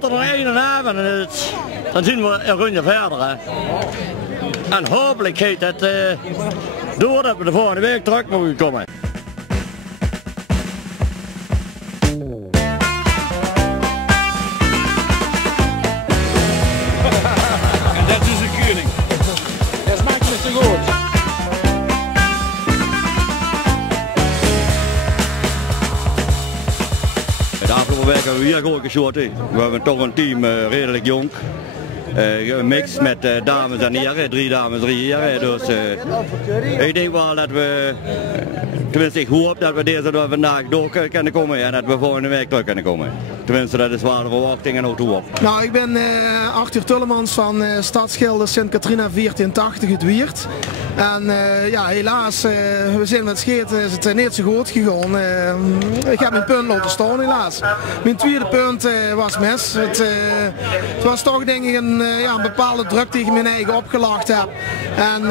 moeten er één en hebben en dan zien we een rondje verder. Hè. En hopelijk gaat het door dat we de volgende week terug mogen komen. En dat is een koning. Dat maakt me te goed. De afgelopen week hebben we hier goed geshoord. We hebben toch een team redelijk jong. Een mix met dames en heren, 3 dames, 3 heren. Dus ik denk wel dat we, tenminste ik hoop dat we deze door vandaag door kunnen komen en dat we volgende week terug kunnen komen. Tenminste dat is wel de verwachting en ook toe op. Nou, ik ben Arthur Tullemans van Stadsschilder Sint-Catharina 1480 het Wiert. En ja, helaas, we zijn met scheten is het niet zo goed gegaan. Ik heb mijn punt laten staan helaas. Mijn tweede punt was mis. Het was toch denk ik een bepaalde druk die ik mijn eigen opgelegd heb. En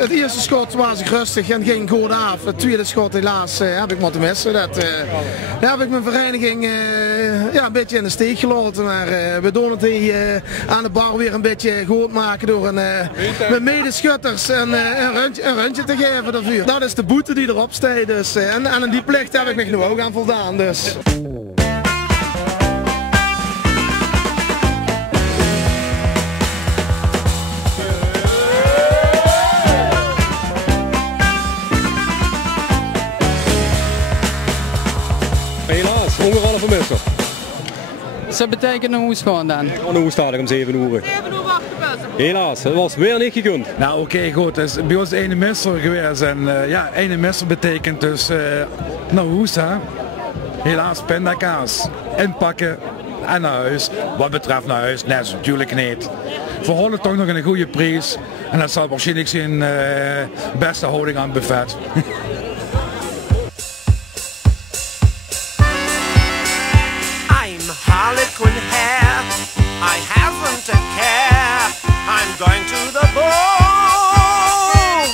het eerste schot was ik rustig en ging goed af. Het tweede schot helaas heb ik moeten missen. Daar heb ik mijn vereniging een beetje in de steek gelaten. Maar we doen het hier aan de bar weer een beetje goed maken door mijn medeschutters een rondje te geven daarvoor. Dat is de boete die erop staat. Dus, en aan die plicht heb ik me nu ook aan voldaan. Dus. Helaas, anderhalve meter. Dat betekent een hoes gewoon dan? Een hoes staat er om 7 uur. 7 uur wachten best. Helaas, dat was weer niet gekund. Nou oké, goed, het is bij ons ene misser geweest en ene misser betekent dus hoes hè. Helaas pindakaas, inpakken en naar huis. Wat betreft naar huis, nee, natuurlijk niet. Verholen toch nog een goede prijs en dat zal waarschijnlijk zijn beste houding aan het buffet. Harlequin hair, I haven't a care, I'm going to the ball.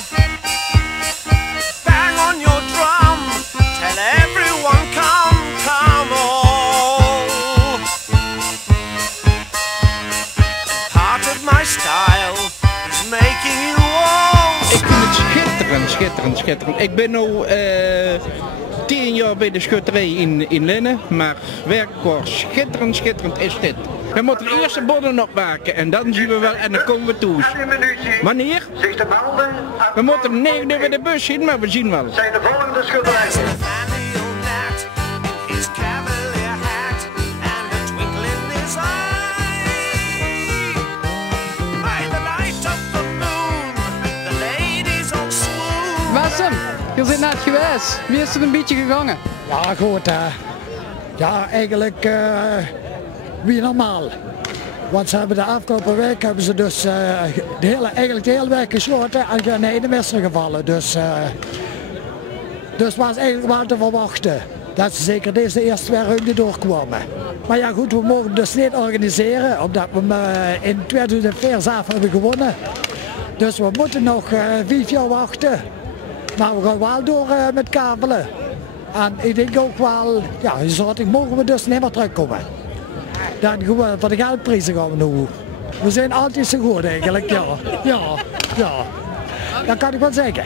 Bang on your drum, tell everyone come, come all. Part of my style is making you all. Ik vind het schitterend, schitterend, schitterend. Ik ben nu 10 jaar bij de schutterij in Linnen, maar werkelijk schitterend, schitterend is dit. We moeten de eerste bodem nog maken en dan zien we wel en dan komen we toe. Wanneer? We moeten 9 uur bij de bus zien, maar we zien wel. Zijn de volgende schutterijen. Je bent net geweest. Wie is er een beetje gegangen? Ja goed, ja eigenlijk wie normaal. Want ze hebben de afgelopen week hebben ze dus eigenlijk de hele week gesloten en geen ene misser gevallen. Dus was eigenlijk wel te verwachten dat ze zeker deze eerste 2 runden doorkwamen. Maar ja goed, we mogen dus niet organiseren omdat we in 2004 zelf hebben gewonnen. Dus we moeten nog 5 jaar wachten. Maar we gaan wel door met kabelen. En ik denk ook wel, ja, zodat mogen we dus niet meer terugkomen. Dan gaan we voor de geldprijzen gaan we nu. We zijn altijd zo goed eigenlijk, ja. Ja, ja. Dat kan ik wel zeggen.